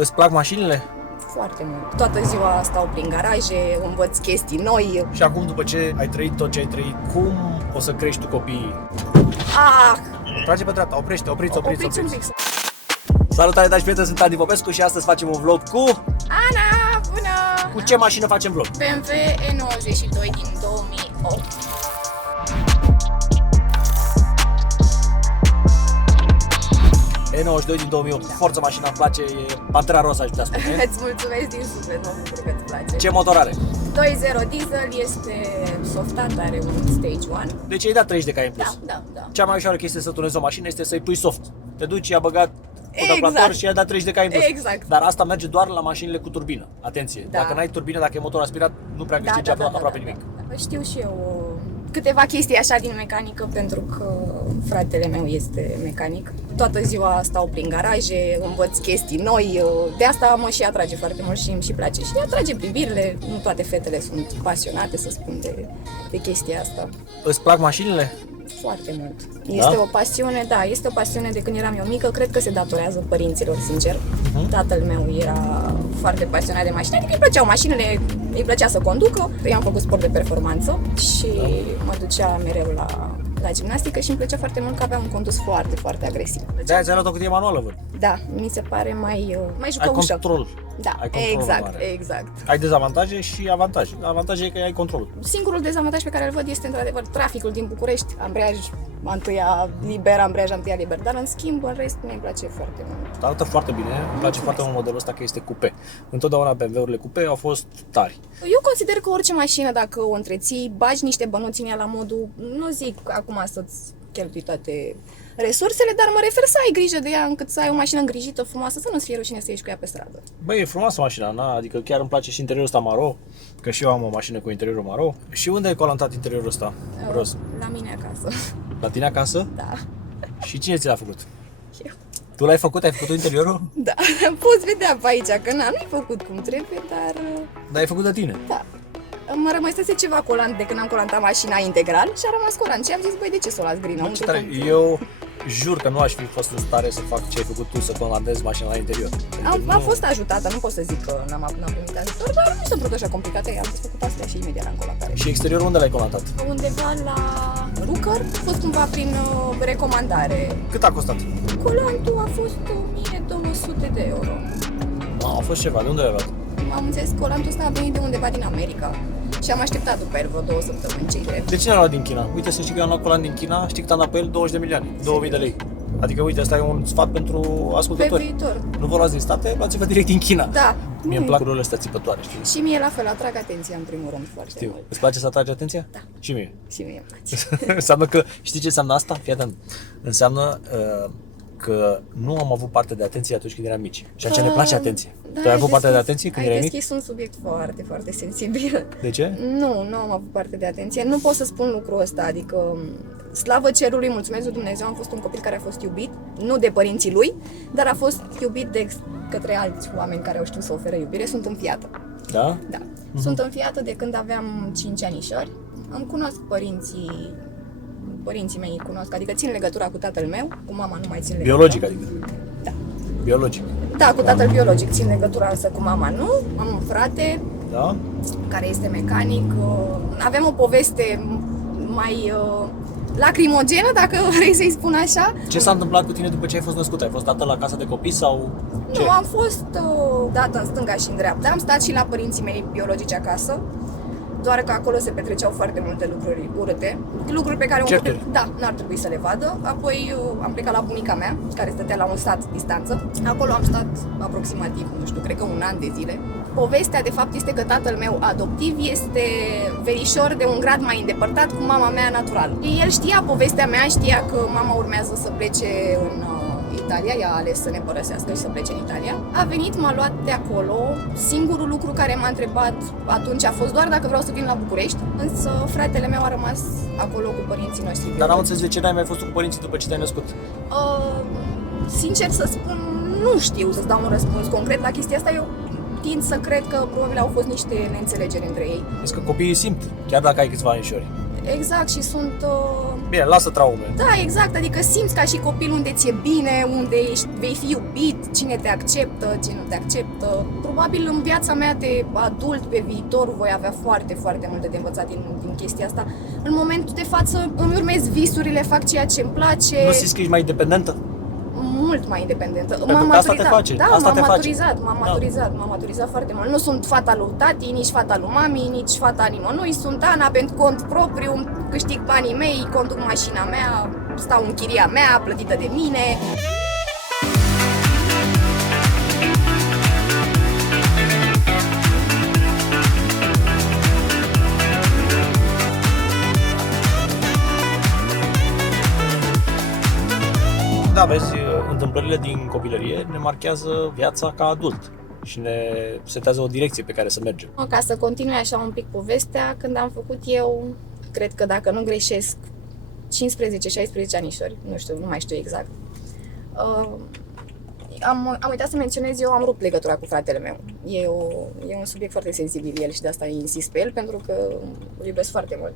Îți plac mașinile? Foarte mult. Toată ziua stau prin garaje, învăț chestii noi. Și acum, după ce ai trăit tot ce ai trăit, cum o să crești tu copiii? Trage pe dreapta, opriți. Opriți un pic. Salutare, dragi prieteni, sunt Adi Popescu și astăzi facem un vlog cu... Ana, bună! Cu ce mașină facem vlog? BMW E92 din 2008. E92 din 2008, Forță mașina, îmi place, e Pantera Rosa, aș putea spune. Îți mulțumesc din suflet, mă bucur că îți place. Ce motor are? 2.0 diesel, este softat, are un Stage 1. Deci ai dat 30 de km+. Da. Cea mai ușoară chestie să tunezi o mașină este să-i pui soft. Te duci, i-a băgat calculator Exact. și i-a dat 30 de km+. Exact. Dar asta merge doar la mașinile cu turbină. Atenție, Da. dacă n-ai turbină, dacă e motor aspirat, nu prea câștigi aproape nimic. Știu și eu câteva chestii așa din mecanică, pentru că fratele meu este mecanic. Toată ziua stau prin garaje, învăț chestii noi, de asta mă și atrage foarte mult și îmi și place. Și atrage privirile, nu toate fetele sunt pasionate, să spun, de chestia asta. Îți plac mașinile? Foarte mult. Este o pasiune, este o pasiune de când eram eu mică, cred că se datorează părinților, sincer. Tatăl meu era foarte pasionat de mașini, adică îi plăceau mașinile, îi plăcea să conducă. Eu am făcut sport de performanță și mă ducea mereu la gimnastică și îmi plăcea foarte mult că avea un condus foarte, foarte agresiv. De-aia ți-ai luat o cutie manuală, văd. Da, mi se pare mai Ai jucăușă. control. Da, Ai controlul mare. exact. Ai dezavantaje și avantaje. Avantajul e că ai controlul. Singurul dezavantaj pe care îl văd este într-adevăr traficul din București, ambreiaj întâia liber, dar în schimb, în rest, mi-e place foarte mult. Arată foarte bine, îmi place foarte mult modelul ăsta că este coupe. Întotdeauna BMW-urile coupe au fost tari. Eu consider că orice mașină, dacă o întreții, bagi niște bănuți în ea la modul, nu zic acum să-ți cheltui toate resursele, dar mă refer să ai grijă de ea încât să ai o mașină îngrijită, frumoasă, să nu-ți fie rușine să ieși cu ea pe stradă. Băi, e frumoasă mașina, na? Adică chiar îmi place și interiorul ăsta maro, că și eu am o mașină cu interiorul maro. Și unde ai colantat interiorul ăsta, roz? La mine acasă. La tine acasă? Da. Și cine ți l-a făcut? Eu. Tu l-ai făcut? Ai făcut interiorul? Da. Poți vedea pe aici că nu-i făcut cum trebuie, dar... Dar ai făcut de tine. Da. Mă rămăsese ceva colant de când am colantat mașina integral și a rămas colant. Și am zis, băi, de ce să o las gri înăuntru? Eu jur că nu aș fi fost în stare să fac ce ai făcut tu, să colantezi mașina la interior. Am fost ajutată, nu pot să zic că n-am primit ajutor, dar nu sunt așa complicate, am făcut astea și imediat la colantare. Și exteriorul unde l-ai colantat? Undeva la Rucăr, a fost cumva prin recomandare. Cât a costat? Colantul a fost 1200 de euro. A fost ceva, de unde l-ai luat? Am înțeles, colantul ăsta a venit de undeva din America și am așteptat după el vreo 2 săptămâni, ce drept. De cine l-a luat din China? Uite, să știi că eu am luat colant din China, știi cât am dat pe el? 20 de milioane, 2000 de lei. Adică, uite, asta e un sfat pentru ascultători. Pe viitor. Nu vă luați din state, luați-vă direct din China. Da. Mie îmi plac lucrurile astea țipătoare, știi? Și mie la fel, atrag atenția în primul rând foarte Știu. mult. Îți place să atragi atenția? Da. Și mie. Și mie îmi place. Înseamnă că, știi ce înseamnă asta? Fii atent. Înseamnă că nu am avut parte de atenție atunci când eram mici. Și atunci ne place atenție. Da, Tu ai avut parte de atenție când erai mic? Ai deschis un subiect foarte, foarte sensibil. De ce? Nu am avut parte de atenție. Nu pot să spun lucrul ăsta, adică slavă cerului, mulțumesc lui Dumnezeu, am fost un copil care a fost iubit, nu de părinții lui, dar a fost iubit de către alți oameni care au știut să ofere iubire. Sunt înfiată. Da? Da. Sunt înfiată de când aveam 5 anișori. Îmi cunosc părinții mei îi cunosc, adică țin legătura cu tatăl meu, cu mama nu mai țin legătura. Biologic, adică? Da. Biologic. Da, cu tatăl biologic țin legătura, însă cu mama nu. Am un frate Da? care este mecanic. Avem o poveste mai lacrimogenă, dacă vrei să-i spun așa. Ce s-a întâmplat cu tine după ce ai fost născut? Ai fost dată la casa de copii sau ce? Nu, am fost dată în stânga și în dreapta. Am stat și la părinții mei biologici acasă, doar că acolo se petreceau foarte multe lucruri urâte. Lucruri pe care n-ar trebui să le vadă. Apoi am plecat la bunica mea, care stătea la un sat distanță. Acolo am stat aproximativ, nu știu, cred că un an de zile. Povestea, de fapt, este că tatăl meu adoptiv este verișor de un grad mai îndepărtat cu mama mea naturală. El știa povestea mea, știa că mama urmează să plece în Italia, ea a ales să ne părăsească și să plece în Italia. A venit, m-a luat de acolo. Singurul lucru care m-a întrebat atunci a fost doar dacă vreau să vin la București, însă fratele meu a rămas acolo cu părinții noștri. Dar n-am înțeles de ce n-ai mai fost cu părinții după ce te-ai născut. Sincer să spun, nu știu să-ți dau un răspuns concret la chestia asta. Eu tind să cred că probabil au fost niște neînțelegeri între ei. Vezi că copiii simt, chiar dacă ai câțiva anișori. Exact, și sunt Bine, lasă traume. Da, exact, adică simți ca și copil unde ți-e bine, unde vei fi iubit, cine te acceptă, cine nu te acceptă. Probabil în viața mea de adult pe viitor voi avea foarte, foarte multe de învățat din chestia asta. În momentul de față îmi urmez visurile, fac ceea ce îmi place. Nu simți că ești mai independentă? Mult mai independentă. Pentru că asta te face. Da, asta m-am maturizat foarte mult. Nu sunt fata lui tati, nici fata lui mami, nici fata nimănui. Sunt Ana pentru cont propriu, câștig banii mei, conduc mașina mea, stau în chiria mea, plătită de mine. Da, vezi, întâmplările din copilărie ne marchează viața ca adult și ne setează o direcție pe care să mergem. Ca să continui așa un pic povestea, când am făcut eu, cred că dacă nu greșesc, 15-16 anișori, nu știu, nu mai știu exact. Am uitat să menționez, eu am rupt legătura cu fratele meu. E un subiect foarte sensibil el și de asta insist pe el, pentru că îl iubesc foarte mult.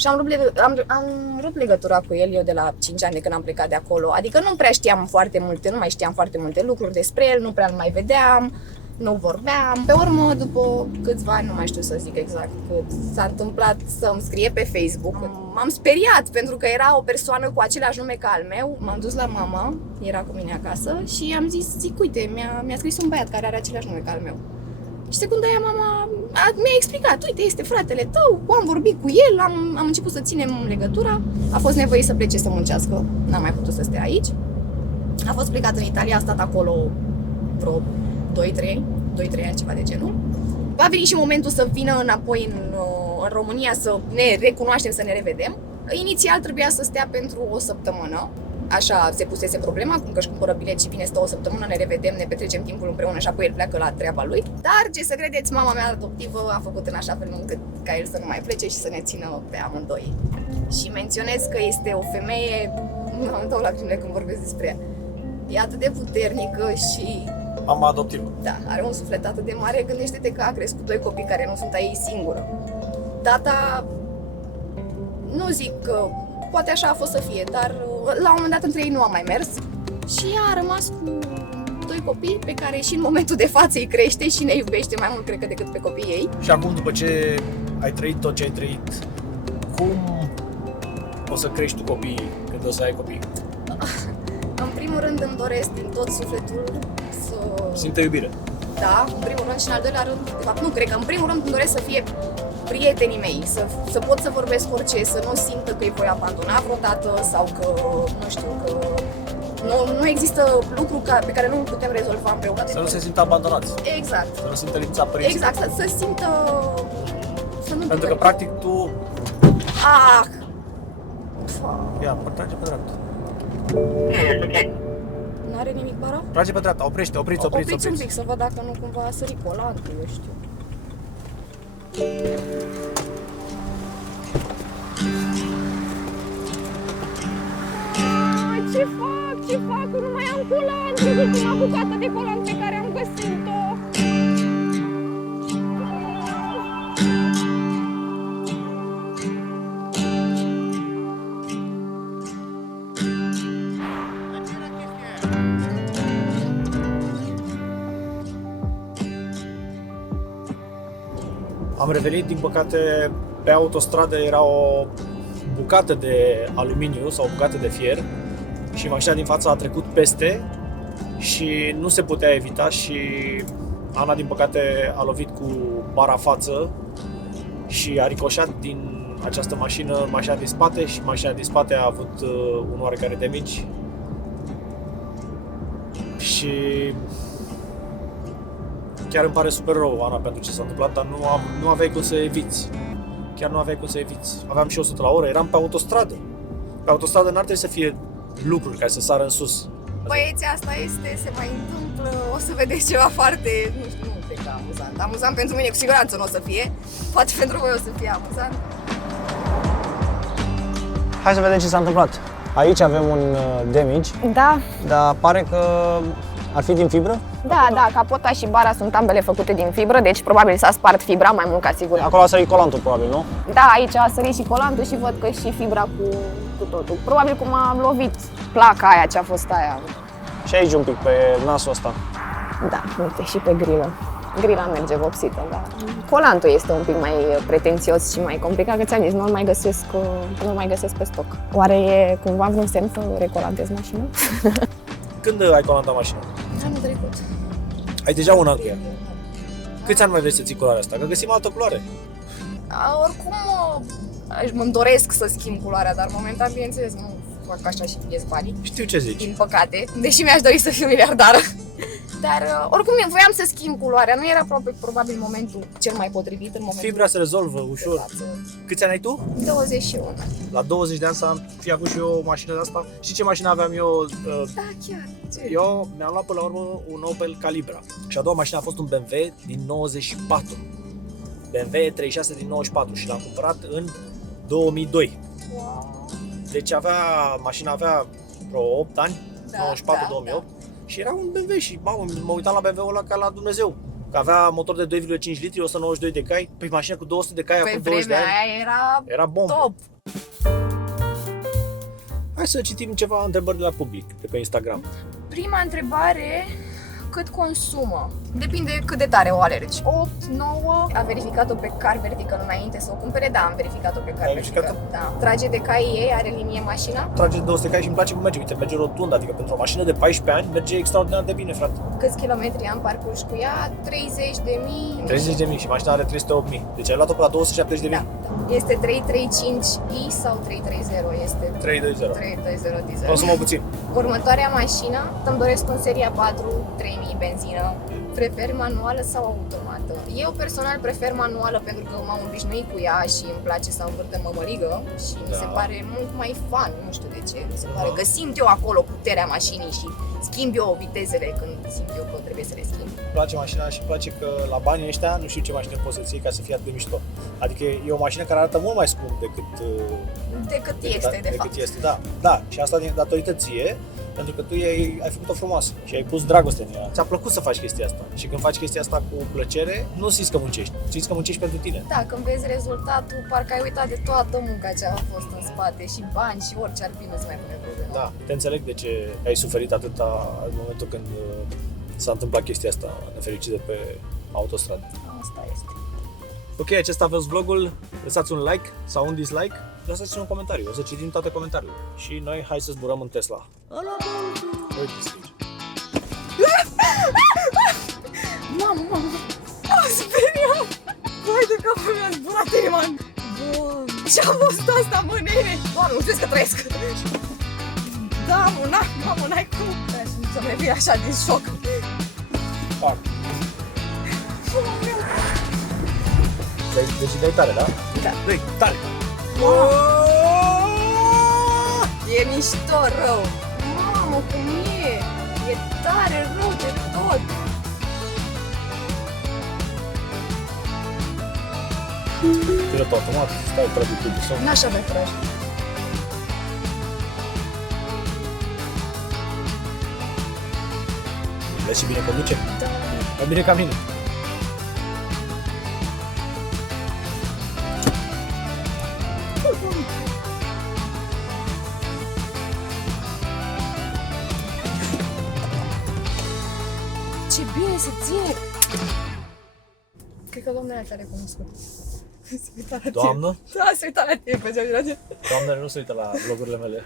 Și am rupt legătura cu el eu de la 5 ani de când am plecat de acolo. Adică nu prea știam foarte multe, nu mai știam foarte multe lucruri despre el, nu prea îl mai vedeam, nu vorbeam. Pe urmă, după câțiva ani, nu mai știu să zic exact cât, s-a întâmplat să-mi scrie pe Facebook. M-am speriat pentru că era o persoană cu același nume ca al meu. M-am dus la mama, era cu mine acasă și am zic, uite, mi-a scris un băiat care are același nume ca al meu. Și secunda aia mama mi-a explicat, uite, este fratele tău, am vorbit cu el, am început să ținem legătura. A fost nevoie să plece să muncească, n-am mai putut să stea aici. A fost plecat în Italia, a stat acolo vreo 2-3 ani, ceva de genul. Va veni și momentul să vină înapoi în România să ne recunoaștem, să ne revedem. Inițial trebuia să stea pentru o săptămână. Așa se pusese problema, cum că își cumpără bilet și vine, stă o săptămână, ne revedem, ne petrecem timpul împreună și apoi el pleacă la treaba lui. Dar, ce să credeți, mama mea adoptivă a făcut în așa fel încât ca el să nu mai plece și să ne țină pe amândoi. Și menționez că este o femeie, am dau lacrimile când vorbesc despre ea, e atât de puternică și... Mama adoptivă. Da, are un suflet atât de mare, gândește-te că a crescut 2 copii care nu sunt a ei singură. Tata, nu zic că poate așa a fost să fie, dar la un moment dat între ei nu a mai mers și ea a rămas cu 2 copii pe care și în momentul de față îi crește și ne iubește mai mult, cred că, decât pe copiii ei. Și acum, după ce ai trăit tot ce ai trăit, cum o să crești tu copiii când o să ai copii? În primul rând îmi doresc din tot sufletul să... Simte iubire. Da, în primul rând, și în al doilea rând, de fapt nu, cred că în primul rând îmi doresc să fie prietenii mei, să pot să vorbesc orice, să nu simtă că îi voi abandona vreodată sau că, nu știu, că nu există lucru pe care nu îl putem rezolva împreună. Să nu se simtă abandonați. Exact. Să nu simtă lipsa părinților. Exact, să simtă... Pentru că, practic, tu... Ah! Ia, trage pe dreapta. N-are nimic, bara? Trage pe dreapta, opriți. Opriți un pic, să văd dacă nu cumva a sărit colantul, eu știu. Ce fac? Nu mai am colant, e ultima bucată de colant pe care am găsit-o. Am revenit, din păcate, pe autostradă era o bucată de aluminiu sau o bucată de fier și mașina din fața a trecut peste și nu se putea evita și Ana, din păcate, a lovit cu bara față și a ricoșat din această mașină mașina din spate și mașina din spate a avut un oarecare damage și chiar îmi pare super rău, Ana, pentru ce s-a întâmplat, dar nu aveai cum să eviți. Chiar nu aveai cum să eviți. Aveam și 100 la oră, eram pe autostradă. Pe autostradă n-ar trebui să fie lucruri care să sară în sus. Băieți, asta se mai întâmplă, o să vedeți ceva foarte, nu cred că amuzant. Amuzant pentru mine, cu siguranță nu o să fie. Poate pentru voi o să fie amuzant. Hai să vedem ce s-a întâmplat. Aici avem un damage, Da. dar pare că ar fi din fibră? Da, capota și bara sunt ambele făcute din fibră, deci probabil s-a spart fibra mai mult ca sigur. Acolo a sărit colantul, probabil, nu? Da, aici a sărit și colantul și văd că și fibra cu cu totul. Probabil cum a lovit placa aia ce a fost aia. Și aici un pic pe nasul ăsta. Da, uite, și pe grilă. Grila merge vopsită, dar colantul este un pic mai pretențios și mai complicat, că ți-am zis, nu-l mai găsesc pe stoc. Oare e cumva vreun semn să recolantezi mașina? Când ai colantat mașina? Anul trecut. Ai deja un an cu ea. Câți ani mai vrei să ții culoarea asta? Că găsim altă culoare. Oricum, îmi doresc să schimb culoarea, dar momentan, bineînțeles, nu fac așa și ies banii. Știu ce zici. Din păcate, deși mi-aș dori să fiu miliardară. Dar oricum voiam să schimb culoarea, nu era probabil momentul cel mai potrivit în momentul. Fibra se rezolvă ușor. Câți ani ai tu? 21. La 20 de ani să fi avut și eu o mașină de asta. Știi ce mașină aveam eu? Da, chiar. Ce? Eu mi-am luat până la urmă un Opel Calibra. Și a doua mașină a fost un BMW din 94. BMW 36 din 94 și l-am cumpărat în 2002. Wow. Deci mașina avea vreo 8 ani, Da, 94-2008. da. Și era un BMW și mă uitam la BMW-ul ăla ca la Dumnezeu. Că avea motor de 2,5 litri, 192 de cai. Păi mașina cu 200 de cai Pe acum 20 de vremea ani. aia Era bombă. top. Hai să citim ceva întrebări de la public, de pe Instagram. Prima întrebare, cât consumă? Depinde cât de tare o alergi. 8, 9, a verificat-o pe Car Vertical înainte să o cumpere? Da, am verificat-o pe Car Ai Vertical. verificat-o? Da. Trage de cai ei, are linie mașina? Trage de 200 de cai și îmi place cum merge. Uite, merge rotund, adică pentru o mașină de 14 ani merge extraordinar de bine, frate. Câți kilometri am parcurs cu ea? 30.000. 30.000 și mașina are 308.000. Deci ai luat-o pe la 270.000. Da. Este 335i sau 330? Este 320. 320 diesel. Consumă puțin. Următoarea mașină, îmi doresc un Seria 4, 3000 benzină. Prefer manuală sau automată? Eu personal prefer manuală pentru că m-am obișnuit cu ea și îmi place să învârt în mămăligă și mi se pare mult mai fun, nu știu de ce. Mi se pare că simt eu acolo puterea mașinii și schimb eu vitezele când simt eu că trebuie să le schimb. Îmi place mașina și îmi place că la banii ăștia nu știu ce mașină poți să-ți iei ca să fie atât de mișto. Adică e o mașină care arată mult mai scump decât Este, de fapt. este, da. Da, și asta datorită ție, pentru că tu ai făcut-o frumoasă și ai pus dragoste în ea. Ți-a plăcut să faci chestia asta. Și când faci chestia asta cu plăcere, nu simți că muncești, simți că muncești pentru tine. Da, când vezi rezultatul, parcă ai uitat de toată munca ce a fost în spate și bani și orice ar fi, nu se mai pune problema. Da, te înțeleg de ce ai suferit atâta în momentul când s-a întâmplat chestia asta nefericită pe autostradă. Asta este. Ok, acesta a fost vlogul. Lăsați un like sau un dislike. Lăsați un comentariu. O să citim toate comentariile. Și noi hai să zburăm în Tesla. Uite, scrie. Mamă, am speriat! Vai de capul mi-a zburat inima! Ce-a fost asta, mă, nene? Doamne, nu știu că trăiesc! Da, mă, n-ai cum! Să-mi revin așa din șoc! Fac. Deci dai tare, da? Da. Dai tare! E mișto rău! Mamă, cum e! E tare rău de tot! Pilot automat, stai practic cu buson. N-aș avea curaj. Vezi și bine conduce? Da. Mai bine ca mine. Ce bine se ține! Cred că doamnele te-a recunoscut. Se uita la tine. Doamnă? Da, se uita la tine pe geam. Doamnele nu se uită la vlogurile mele.